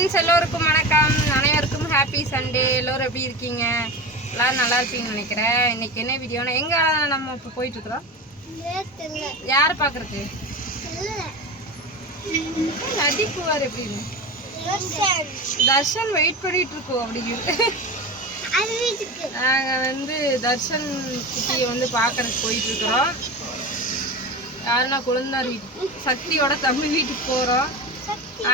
Friends எல்லோருக்கும் வணக்கம். அனைவருக்கும் ஹாப்பி சண்டே எல்லோரும் எப்படி இருக்கீங்க? எல்லோரும் நல்லா இருப்பீங்கன்னு நினைக்கிறேன். இன்னைக்கு என்ன வீடியோனா எங்கே நம்ம இப்போ போயிட்டுருக்குறோம் யார் பார்க்கறதுக்கு நடிக்குவார் எப்படின்னு தர்ஷன் வெயிட் பண்ணிட்டு இருக்கோம் அப்படிங்கிறது நாங்கள் வந்து தர்ஷன் குட்டியை வந்து பார்க்கறதுக்கு போயிட்டு இருக்கிறோம். யாருன்னா குழந்தார் வீட்டு சக்தியோட தம்பி வீட்டுக்கு போகிறோம்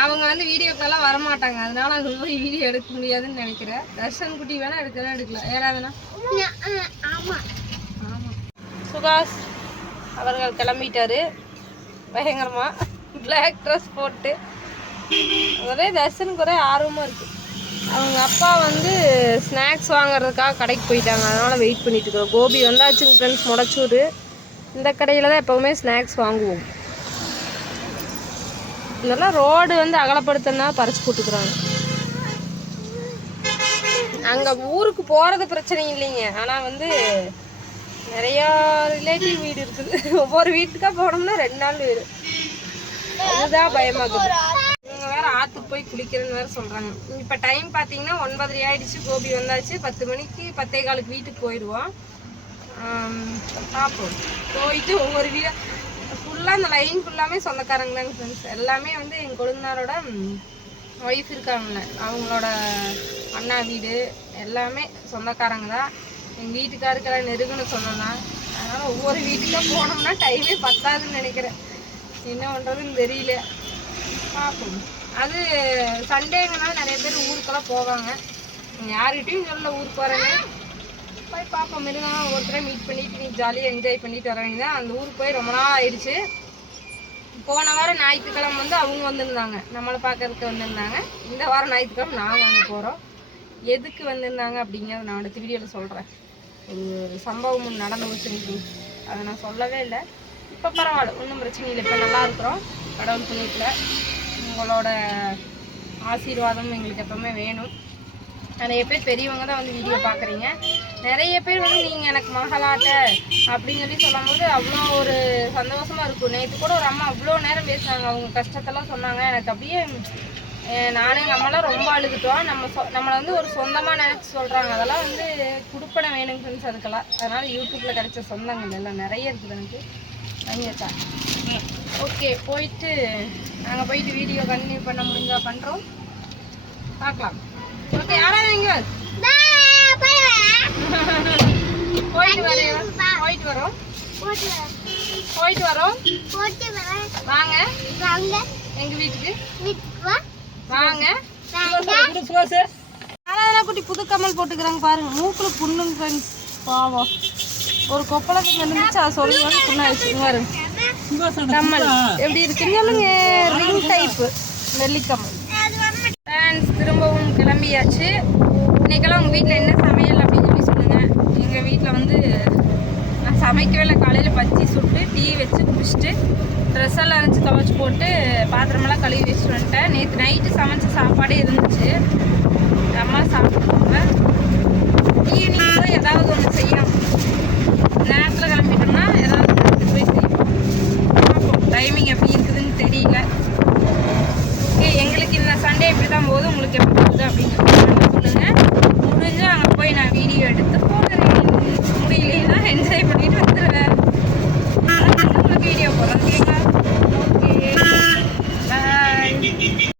அவங்க வந்து வீடியோக்கெல்லாம் வரமாட்டாங்க. அதனால அங்கே போய் வீடியோ எடுக்க முடியாதுன்னு நினைக்கிறேன். தர்ஷன் குட்டி வேணா எடுக்கலாம் எடுக்கலாம் ஏன்னா வேணா. ஆமாம் சுகாஷ் அவர்கள் கிளம்பிட்டாரு. பயங்கரமா. பிளாக் ட்ரெஸ் போட்டு. ஒரே தர்ஷனுக்கு ஒரே ஆர்வமாக இருக்குது அவங்க அப்பா வந்து ஸ்நாக்ஸ் வாங்குறதுக்காக கடைக்கு போயிட்டாங்க. அதனால் வெயிட் பண்ணிட்டு இருக்கிறோம். கோபி வந்தாச்சுங்க ஃப்ரெண்ட்ஸ் முடச்சூர் இந்த கடையில் தான் எப்போவுமே ஸ்நாக்ஸ் வாங்குவோம். இல்லைன்னா ரோடு வந்து அகலப்படுத்தினா பறிச்சு போட்டுக்கிறாங்க. அங்கே ஊருக்கு போகிறது பிரச்சனை இல்லைங்க. ஆனால் வந்து நிறையா ரிலேட்டிவ் வீடு இருக்குது. ஒவ்வொரு வீட்டுக்கா போனோம்னா ரெண்டு நாள் வீடு. அதுதான் பயமாகுது. இவங்க வேறு ஆற்றுக்கு போய் குளிக்கிறேன்னு வேறு சொல்கிறாங்க இப்போ டைம் பார்த்தீங்கன்னா ஒன்பதரை ஆயிடுச்சு. கோபி வந்தாச்சு. பத்து மணிக்கு பத்தே காலுக்கு வீட்டுக்கு போயிடுவோம். பார்ப்போம் போயிட்டு ஒவ்வொரு வீடாக ஃபுல்லாக அந்த லைன் ஃபுல்லாமே சொந்தக்காரங்க தாங்க ஃப்ரெண்ட்ஸ் எல்லாமே வந்து எங்கள் கொழுந்தனாரோட ஒய்ஃப் இருக்காங்கல்ல. அவங்களோட அண்ணா வீடு எல்லாமே சொந்தக்காரங்க தான். எங்கள் வீட்டுக்காருக்கெல்லாம் நெருங்குன்னு சொன்னோன்னா அதனால் ஒவ்வொரு வீட்டுக்கும் போனோம்னா டைமே பத்தாதுன்னு நினைக்கிறேன். என்ன பண்ணுறதுன்னு தெரியல. பார்ப்போம் அது சண்டேங்கனால நிறைய பேர் ஊருக்கெல்லாம் போவாங்க. யார்கிட்டையும் சொல்ல ஊருக்கு வரேன்னு போய் பார்ப்போம் மிருகம் ஒருத்தரை மீட் பண்ணிட்டு நீ ஜாலியாக என்ஜாய் பண்ணிட்டு வர வேண்டியதான் அந்த ஊருக்கு போய் ரொம்ப நாள் ஆயிடுச்சு. போன வாரம் ஞாயிற்றுக்கிழமை வந்து அவங்க வந்திருந்தாங்க. நம்மளை பார்க்கறதுக்கு வந்திருந்தாங்க. இந்த வாரம் ஞாயிற்றுக்கிழமை நாங்கள் அங்கே போகிறோம் எதுக்கு வந்திருந்தாங்க அப்படிங்கிறத நான் அடுத்த வீடியோவில் சொல்கிறேன் ஒரு சம்பவம் நடந்து வச்சுருக்கு அதை நான் சொல்லவே இல்லை. இப்போ பரவாயில்ல. ஒன்றும் பிரச்சனை இல்லை. இப்போ நல்லா இருக்கிறோம். கடவுள் புண்ணியத்தில் உங்களோட ஆசீர்வாதம் எங்களுக்கு எப்பவுமே வேணும். நிறைய பேர் பெரியவங்க தான் வந்து வீடியோ பார்க்குறீங்க. நிறைய பேர் வந்து நீங்கள் எனக்கு மகளாட்ட அப்படின்னு சொல்லி சொல்லும்போது அவ்வளோ ஒரு சந்தோஷமாக இருக்கும். நேற்று கூட ஒரு அம்மா அவ்வளோ நேரம் பேசுனாங்க. அவங்க கஷ்டத்தெல்லாம் சொன்னாங்க. எனக்கு அப்படியே நானே எங்கள் அம்மாலாம் ரொம்ப அழுதுட்டோம். நம்ம சொ நம்மளை வந்து ஒரு சொந்தமாக நினச்சி சொல்கிறாங்க அதெல்லாம் வந்து கொடுப்பனை வேணும் ஃப்ரெண்ட்ஸ் அதுக்கெல்லாம். அதனால் யூடியூப்பில் கிடைச்ச சொந்தங்கள் எல்லாம் நிறைய இருக்குது எனக்கு. வாங்கியாச்சா ஓகே போயிட்டு நாங்கள் போயிட்டு வீடியோ கண்டினியூ பண்ண முடிஞ்சா பண்ணுறோம் பார்க்கலாம். ஓகே யாராவது இங்கே? போயிட்டு வரோம் போயிட்டு வரோம். போயிட்டு வரோம். வாங்க. எங்க வீட்டுக்கு? வாங்க. குட்டி புது கம்மல் போட்டுக்கிறாங்க பாருங்க. மூக்குல புண்ணுங்க ஃப்ரெண்ட்ஸ் பாவம். ஒரு கொப்பளத்துக்கு இருந்துச்சு அதை சொல்லுவாங்க புண்ணாயிடுச்சு பாருங்க கம்மல். எப்படி இருக்குன்னு சொல்லுங்க. Ring type நெல்லிக்கம்மல். ஃப்ரெண்ட்ஸ் திரும்பவும் கிளம்பியாச்சு. இன்னைக்கெல்லாம் உங்கள் வீட்டில் என்ன சமையல் அப்படின்னு சொல்லி சொல்லுங்கள் எங்கள் வீட்டில் வந்து நான் சமைக்கவே இல்லை. காலையில் பச்சி சுட்டு டீ வச்சு குடிச்சிட்டு ட்ரெஸ் எல்லாம் இருந்துச்சு துவைச்சி போட்டு பாத்திரமெல்லாம் கழுவி வச்சுட்டு வந்துட்டேன். நேற்று நைட்டு சமைச்ச சாப்பாடே இருந்துச்சு அம்மா சாப்பிட்டுருவாங்க ஈவினிங் போய் ஏதாவது ஒன்று செய்யணும் நேரத்தில் கிளம்பிட்டோம்னா ஏதாவது ஒண்ணு எடுத்துட்டு போய் செய்யணும் பார்ப்போம் டைமிங் எப்படி இருக்குதுன்னு தெரியல ஓகே எங்களுக்கு இந்த சண்டே இப்படி தான் போகுது. உங்களுக்கு எப்படி போகுது அப்படின்னு சொல்லுங்கள் முடிஞ்சு அங்கே போய் நான் வீடியோ எடுத்து போடுறேன் முடியலன்னா